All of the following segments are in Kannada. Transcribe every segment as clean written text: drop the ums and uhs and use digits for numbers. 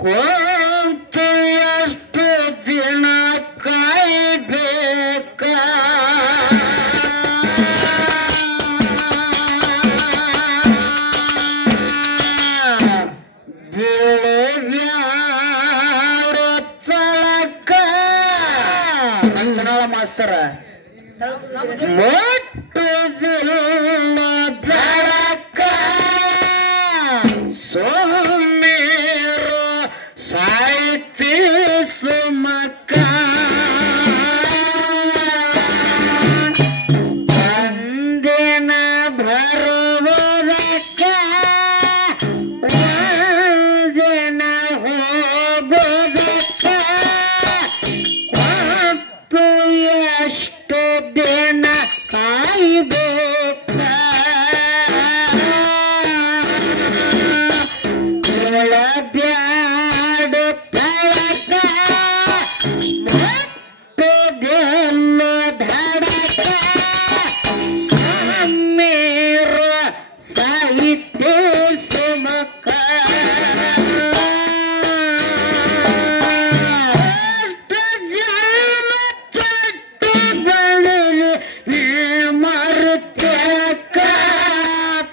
ಕೊಂತು ಎಷ್ಟು ದಿನ ಕಾಯ್ಬೇಕ ತಳಕ ಸಂಗನಾಳ ಮಾಸ್ತರ ಮೊಟ್ಟದಿಲ್ಲ ದಳಕ ಸೋಮೇರು ಸಾಹಿತ್ಯ ಸುಮಕ ತಂದಿನ ಬರುವುದಕ್ಕ ಒಂದಿನ ಹೋಗುವುದಕ್ಕ ಮತ್ತು ಎಷ್ಟು ದಿನ ಕಾಯ್ಬೇಕ ಬ್ಯಾಡ ತಳಕ ಮೊಟ್ಟದೆಲ್ಲ ಧಡಕ ಸಾಮೇರ ಸಾಹಿತ್ಯ ಸುಮಕ ಅಷ್ಟು ಜನ ಚಟ್ಟುಗಳಲ್ಲಿ ಮರುತ್ಯಾಕ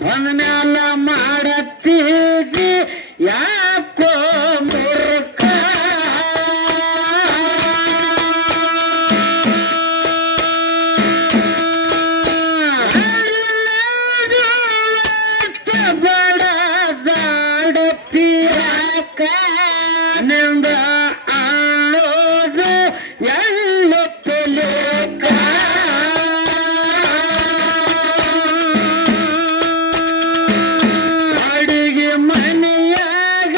ಬಂದ್ಮ್ಯಾಲ ಮಾಡತ್ತೀವಿ ಯಾಕೋ ಮುರುಕ ಬಡದಾಡತೀರಾಕ ನಿಂದ ಅನ್ನೋದು ಎಲ್ಲ ತಿಳಿಕ ಅಡಿಗೆ ಮನೆಯಾಗ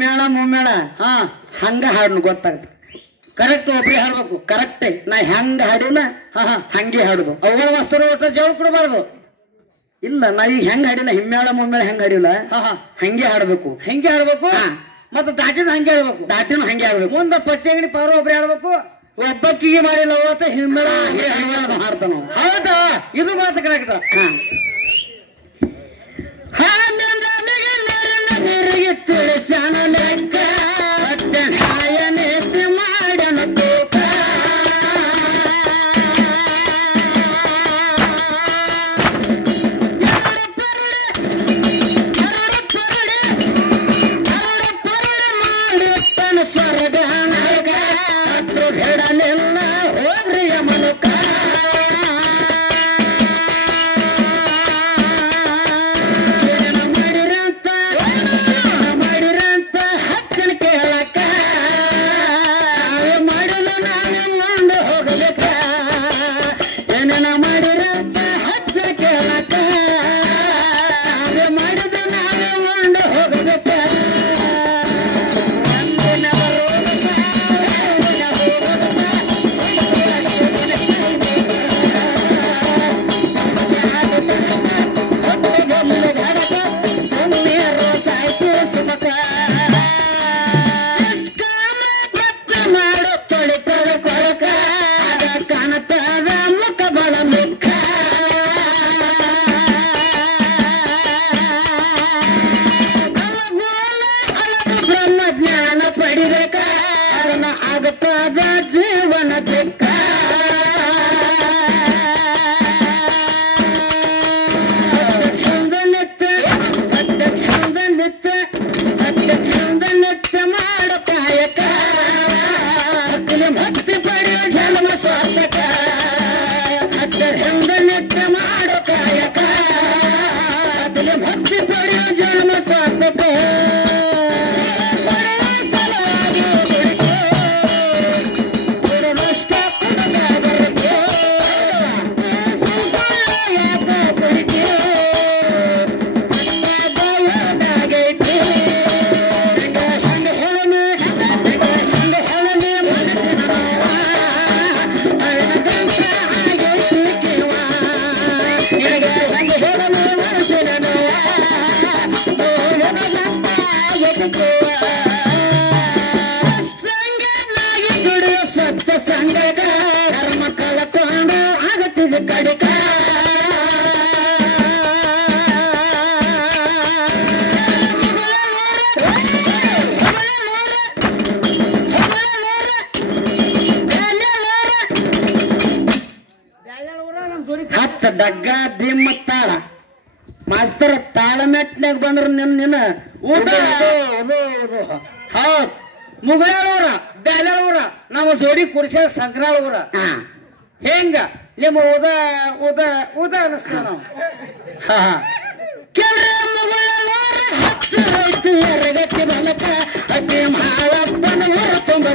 ಹಿಮ್ಮೇಳ ಮುಮ್ಮೇಳ ಹಾ ಹಂಗ ಹಾಡ್ನು ಗೊತ್ತಾಗ್ತದೆ. ಕರೆಕ್ಟ್ ಒಬ್ರಿ ಹಾಡ್ಬೇಕು. ಕರೆಕ್ಟ್ ನಾ ಹೆಂಗ ಹಾಡಿನ ಹಂಗೆ ಹಾಡುದು. ಅವುಗಳ ವಸ್ತು ಒಟ್ಟ ಜವಳ ಕೊಡಬಾರ್ದು. ಇಲ್ಲ ನಾ ಈಗ ಹೆಂಗ್ ಹಾಡಿಲ್ಲ ಹಿಮ್ಮೇಳ ಮುಮ್ಮೇಳ ಹೆಂಗ್ ಹಾಡಿಲ್ಲ ಹಂಗೆ ಹಾಡ್ಬೇಕು. ಹೆಂಗೆ ಹಾಡ್ಬೇಕು ಮತ್ತೆ ದಾಟಿನ ಹಂಗೆ ಹಾಡ್ಬೇಕು. ದಾಟಿನ ಹಂಗೆ ಹಾಡ್ಬೇಕು. ಮುಂದ ಪಟ್ಟಿ ಅಂಗಡಿ ಪಾರು ಒಬ್ರಿ ಹಾಡ್ಬೇಕು. ಒಬ್ಬಕ್ಕಿಗೆ ಮಾಡಿಲ್ಲ ಅವತ್ತ ಹಿಮ್ಮೇಳ ಹಾಡ್ತಾನ. ಹೌದಾ ಇದು ಮಾತು ಕರೆಕ್ಟ್. ನೀರಿಗೆ ತಿಳಿಸಣ ಲೆಕ್ಕ ಹಾಯನೇತಿ ಮಾಡಣ ತೂಕ ಮಾಡುತ್ತಾನ ಸ್ವರ್ಗ ನರಕ ಹತ್ತು ಹೆಡನೆಲ್ಲ ಹೋಗ್ರಿಯ ಮನುಕ ಮಾಡಿರಂತ ಹಚ್ಚನ ಕೇಳಕ್ಕ ಮಾಡಲು ನಾವೇ ಮುಂದೆ ಹೋಗಬೇಕ ಏನೇನ ಮಾಡಿರಂತ ಹಚ್ಚನ ಕೇಳಕ್ಕ ಮಾಡಿದ ನಾವೇ ಮುಂದೆ ಹೋಗಬೇಕ ಮಾಡು ತೊಳಿತದ ಕೊಳಕ ಆಗ ಕಾಣತದ ಮುಖ ಬಳ ಮುಖ ಬ್ರಹ್ಮ ಜ್ಞಾನ ಪಡಿಬೇಕ ಕಾರಣ ಆಗುತ್ತದ ಜೀವನ ದಿಕ್ಕ ಸತ್ಯ ಮಾಡ ಕಾಯಕ ಭಕ್ತಿ ಪಡೆಯೋ ಜನ್ಮ ಸ್ವಾರ್ಥಕ ಸತ್ಯದಿಂದ ನಿತ್ಯ ಮಾಡೋ ಕಾಯಕ ಭಕ್ತಿ ಪಡೆಯೋ ಜನ್ಮ ಸ್ವಾರ್ಥಕ ಸಂಗನಾಗಿ ದುಡಿಯೋ ಸತ್ಯ ಸಂಗಗ ಧರ್ಮ ಕಳಕೊಂಡು ಆಗತ್ತಿದ ಕಡಿಕ ಹಚ್ಚ ಡಗ್ಗ ದಿಮ್ಮ ತಾಳ ಮಾಸ್ತರ್ ತಾಳ ಮೆಟ್ನಾಗ ಬಂದ್ರ ನಿನ್ನ ಊಟ ಹೌದ್ ಮುಗಳಾಳ ಊರ ಬ್ಯಾಲಾಳ ಊರ ನಮ್ಮ ಜೋಡಿ ಕುಡಿಸ ಸಂಕ್ರಾಳ ಊರ ಹೆಂಗ ನಿಮ್ಮ ಉದ ಉದ ಉದ ಅನಿಸ್ತಾವ ನಾವು. ಕೆರೆ ಮುಗಳ ಹತ್ತು ರೈತು ಎರಗಕ್ಕೆ ಬಲಕ ಅತಿ ಮಾಳಪ್ಪನ ಊರ ತುಂಬ